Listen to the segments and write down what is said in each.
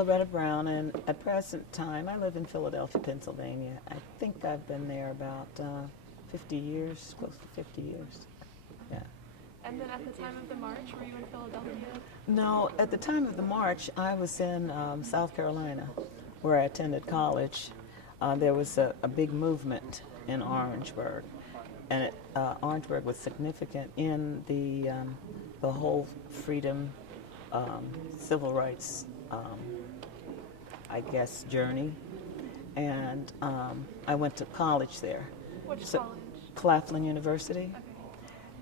Loretta Brown, and at present time, I live in Philadelphia, Pennsylvania. I think I've been there about 50 years, close to 50 years. Yeah. And then at the time of the march, were you in Philadelphia? No, at the time of the march, I was in South Carolina, where I attended college. There was a big movement in Orangeburg, and Orangeburg was significant in the whole freedom, civil rights, I guess, journey. And I went to college there. Which college? Claflin University. Okay.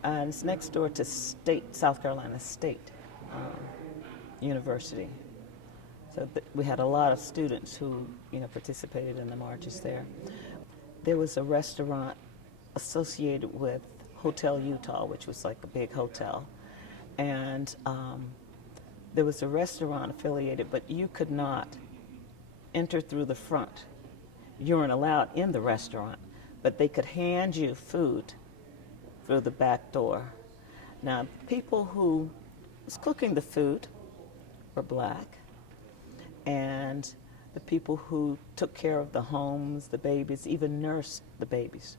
And it's next door to South Carolina State University. So we had a lot of students who, participated in the marches there. There was a restaurant associated with Hotel Utah, which was like a big hotel. And there was a restaurant affiliated, but you could not enter through the front. You weren't allowed in the restaurant, but they could hand you food through the back door. Now, people who was cooking the food were black, and the people who took care of the homes, the babies, even nursed the babies,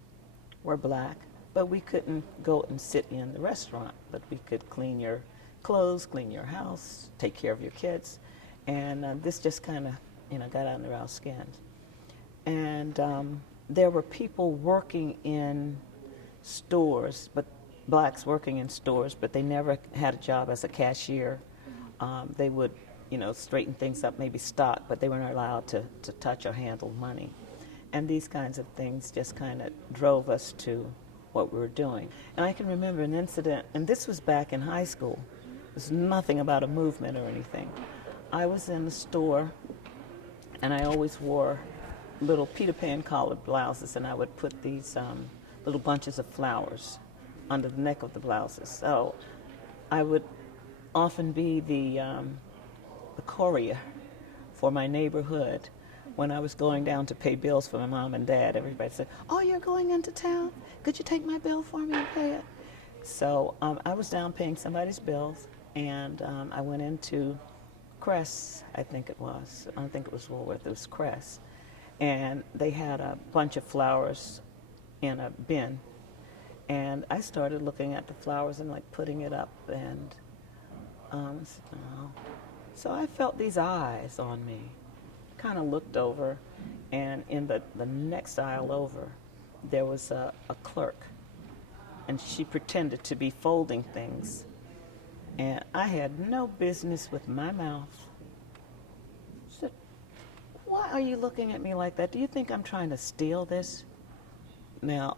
were black. But we couldn't go and sit in the restaurant, but we could clean your clothes, clean your house, take care of your kids. And this just kind of, got under our skins. And there were people working in stores, but blacks working in stores, but they never had a job as a cashier. They would, straighten things up, maybe stock, but they weren't allowed to touch or handle money. And these kinds of things just kind of drove us to what we were doing. And I can remember an incident, and this was back in high school. It was nothing about a movement or anything. I was in the store, and I always wore little Peter Pan collared blouses, and I would put these little bunches of flowers under the neck of the blouses. So I would often be the courier for my neighborhood. When I was going down to pay bills for my mom and dad, everybody said, "Oh, you're going into town? Could you take my bill for me and pay it?" So I was down paying somebody's bills, and I went into Cress, I think it was. I don't think it was Woolworth, it was Cress. And they had a bunch of flowers in a bin. And I started looking at the flowers and putting it up, and I said, "No." So I felt these eyes on me. Kind of looked over, and in the next aisle over, there was a clerk, and she pretended to be folding things, and I had no business with my mouth. She said, "Why are you looking at me like that? Do you think I'm trying to steal this?" Now,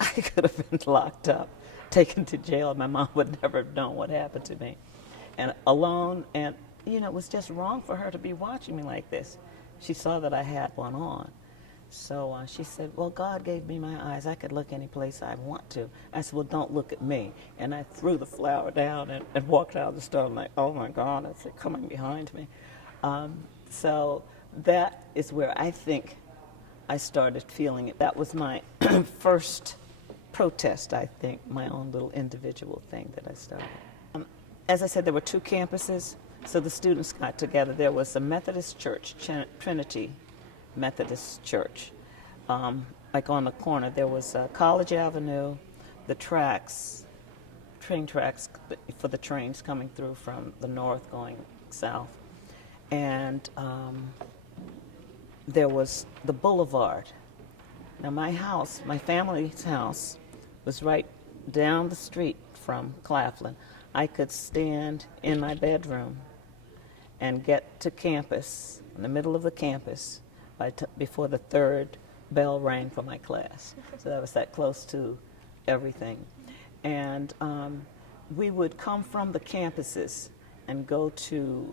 I could have been locked up, taken to jail, and my mom would never have known what happened to me. And alone, and it was just wrong for her to be watching me like this. She saw that I had one on. So she said, "Well, God gave me my eyes. I could look any place I want to." I said, "Well, don't look at me." And I threw the flower down and walked out of the store. I'm like, "Oh, my God," I said, coming behind me. So that is where I think I started feeling it. That was my first protest, I think, my own little individual thing that I started. As I said, there were two campuses. So the students got together. There was a Methodist church, Trinity Methodist Church. Like on the corner, there was College Avenue, the train tracks for the trains coming through from the north going south. And there was the boulevard. Now my family's house was right down the street from Claflin. I could stand in my bedroom and get to campus, in the middle of the campus, before the third bell rang for my class. So that was that close to everything. And we would come from the campuses and go to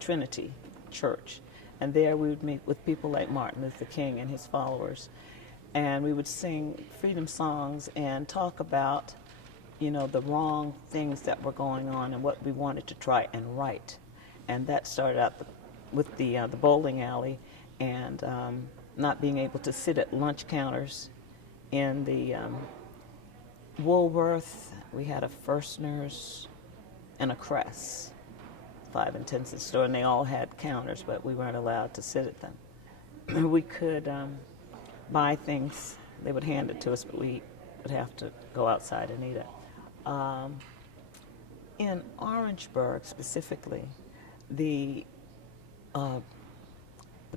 Trinity Church. And there we would meet with people like Martin Luther King and his followers. And we would sing freedom songs and talk about, the wrong things that were going on and what we wanted to try and right. And that started out with the bowling alley and not being able to sit at lunch counters in the Woolworth. We had a First Nurse and a Cress. 5 and 10 cent store, and they all had counters, but we weren't allowed to sit at them. We could buy things. They would hand it to us, but we would have to go outside and eat it. In Orangeburg specifically, the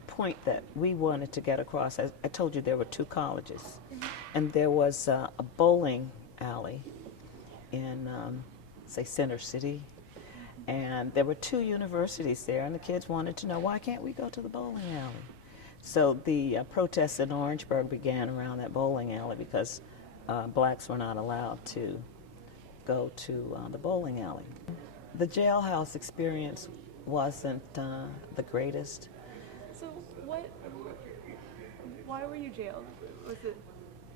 point that we wanted to get across, I told you there were 2 colleges, and there was a bowling alley in, say, Center City, and there were 2 universities there, and the kids wanted to know, why can't we go to the bowling alley? So the protests in Orangeburg began around that bowling alley because blacks were not allowed to go to the bowling alley. The jailhouse experience wasn't the greatest. So why were you jailed? Was it,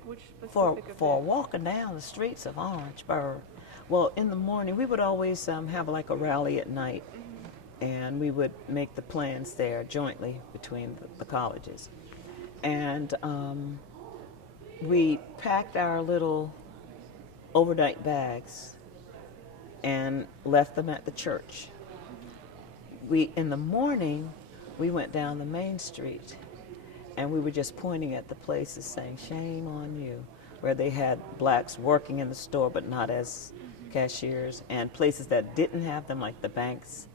which For specific event? walking down the streets of Orangeburg. Well, in the morning, we would always have like a rally at night, and we would make the plans there jointly between the colleges. And we packed our little overnight bags and left them at the church. In the morning, we went down the main street, and we were just pointing at the places saying, shame on you, where they had blacks working in the store but not as cashiers, and places that didn't have them, like the banks,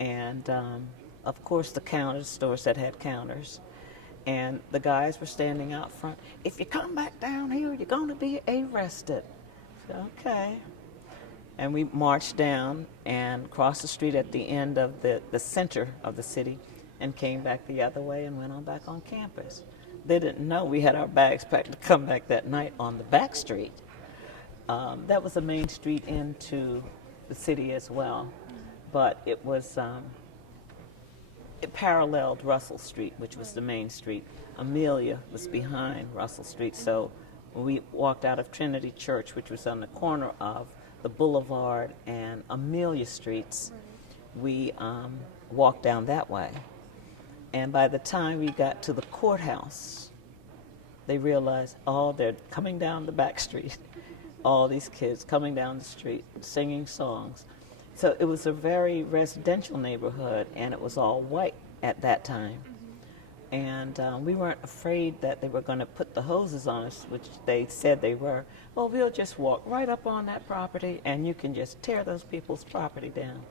and of course the counter stores that had counters. And the guys were standing out front. If you come back down here, you're going to be arrested. So, okay. And we marched down and crossed the street at the end of the center of the city and came back the other way and went on back on campus. They didn't know we had our bags packed to come back that night on the back street. That was the main street into the city as well, but it was it paralleled Russell Street, which was the main street. Amelia was behind Russell Street, so when we walked out of Trinity Church, which was on the corner of the Boulevard and Amelia Streets, we walked down that way. And by the time we got to the courthouse, they realized, oh, they're coming down the back street. All these kids coming down the street singing songs. So it was a very residential neighborhood, and it was all white at that time. And we weren't afraid that they were going to put the hoses on us, which they said they were. Well, we'll just walk right up on that property, and you can just tear those people's property down.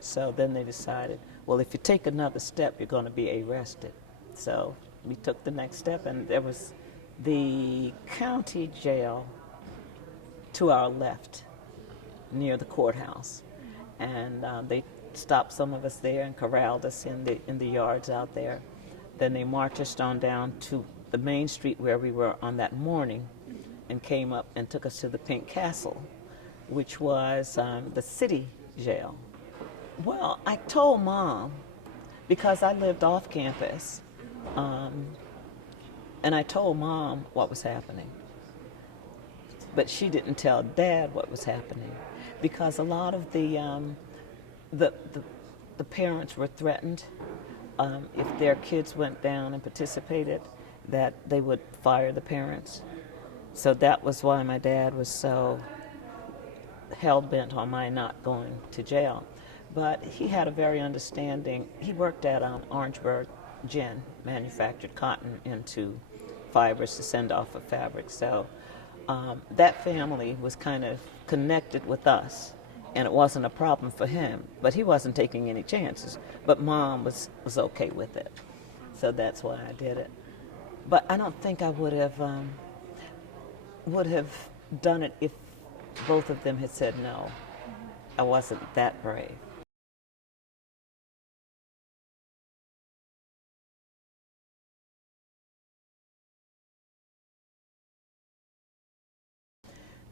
So then they decided, well, if you take another step, you're going to be arrested. So we took the next step, and there was the county jail to our left near the courthouse. And they stopped some of us there and corralled us in the yards out there. Then they marched us on down to the main street where we were on that morning and came up and took us to the Pink Castle, which was the city jail. Well, I told Mom, because I lived off campus, and I told Mom what was happening. But she didn't tell Dad what was happening, because a lot of the parents were threatened if their kids went down and participated, that they would fire the parents. So that was why my dad was so hell-bent on my not going to jail. But he had a very understanding. He worked at Orangeburg Gin, manufactured cotton into fibers to send off of fabric. So that family was kind of connected with us, and it wasn't a problem for him. But he wasn't taking any chances. But Mom was okay with it. So that's why I did it. But I don't think I would have done it if both of them had said no. I wasn't that brave.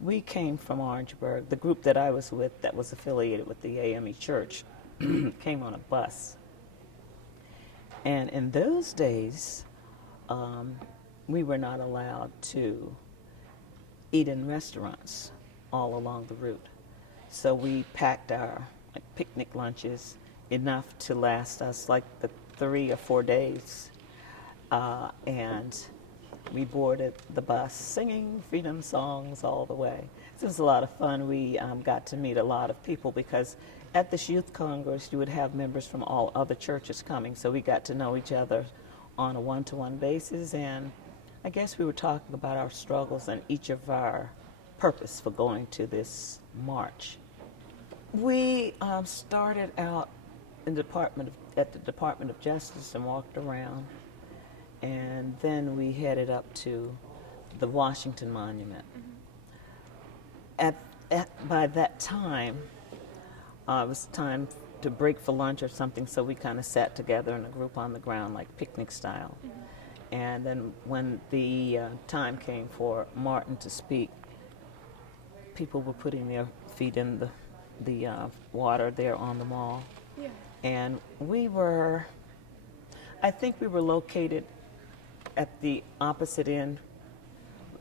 We came from Orangeburg. The group that I was with that was affiliated with the AME Church came on a bus. And in those days, we were not allowed to eat in restaurants all along the route. So we packed our picnic lunches enough to last us like the 3 or 4 days. And we boarded the bus singing freedom songs all the way. It was a lot of fun. We got to meet a lot of people because at this youth congress you would have members from all other churches coming, so we got to know each other on a one-to-one basis, and I guess we were talking about our struggles and each of our purpose for going to this march. We started out in at the Department of Justice and walked around, and then we headed up to the Washington Monument. By that time, it was time to break for lunch or something, so we kind of sat together in a group on the ground, like picnic style. And then when the time came for Martin to speak, people were putting their feet in the water there on the mall. Yeah. And I think we were located at the opposite end.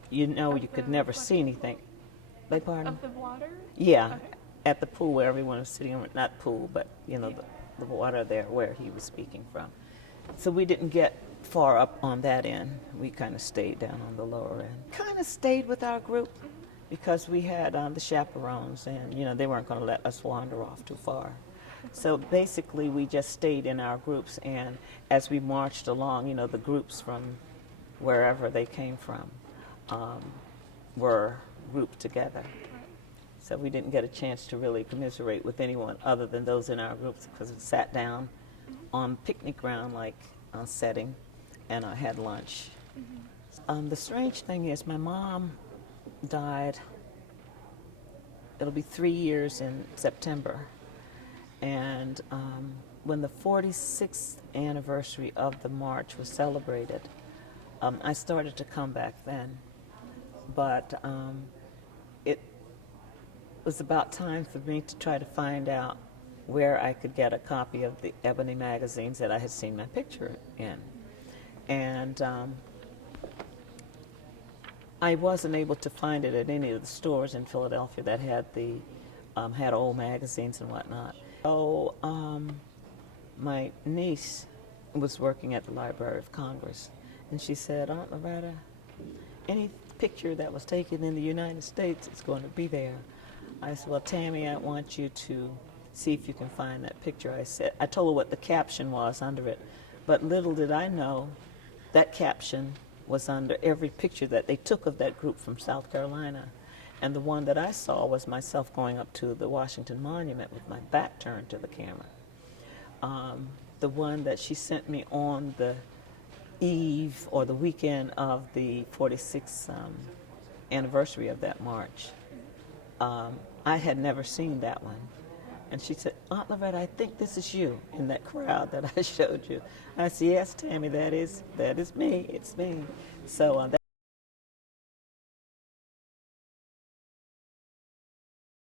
You know, you could never see anything. Beg pardon? Of the water? Yeah, Okay. at the pool where everyone was sitting, not pool, but you know, the water there where he was speaking from. So we didn't get far up on that end. We kind of stayed down on the lower end. Kind of stayed with our group because we had the chaperones, and you know, they weren't going to let us wander off too far. So basically we just stayed in our groups, and as we marched along, you know, the groups from wherever they came from were grouped together. So we didn't get a chance to really commiserate with anyone other than those in our groups, because we sat down on picnic ground like setting, and I had lunch. The strange thing is my mom died, it'll be 3 years in September, and when the 46th anniversary of the march was celebrated, I started to come back then, but it was about time for me to try to find out where I could get a copy of the Ebony magazines that I had seen my picture in. And I wasn't able to find it at any of the stores in Philadelphia that had had old magazines and whatnot. So my niece was working at the Library of Congress, and she said, "Aunt Loretta, any picture that was taken in the United States is going to be there." I said, "Well, Tammy, I want you to see if you can find that picture." I told her what the caption was under it, but little did I know that caption was under every picture that they took of that group from South Carolina. And the one that I saw was myself going up to the Washington Monument with my back turned to the camera. The one that she sent me on the eve or the weekend of the 46th anniversary of that march, I had never seen that one. And she said, "Aunt Loretta, I think this is you in that crowd that I showed you." I said, "Yes, Tammy, that is me. It's me." So